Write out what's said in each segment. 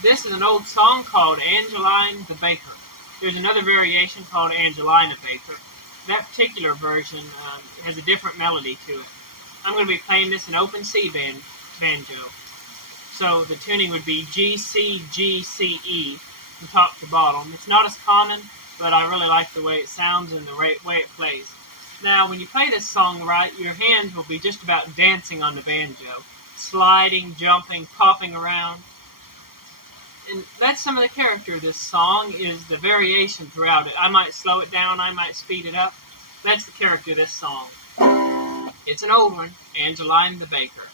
This is an old song called Angeline the Baker. There's another variation called Angelina Baker. That particular version has a different melody to it. I'm going to be playing this in open C banjo. So the tuning would be G, C, G, C, E from top to bottom. It's not as common, but I really like the way it sounds and the way it plays. Now, when you play this song right, your hands will be just about dancing on the banjo, sliding, jumping, popping around. And that's some of the character of this song, is the variation throughout it. I might slow it down, I might speed it up. That's the character of this song. It's an old one, Angeline the Baker.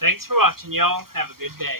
Thanks for watching, y'all. Have a good day.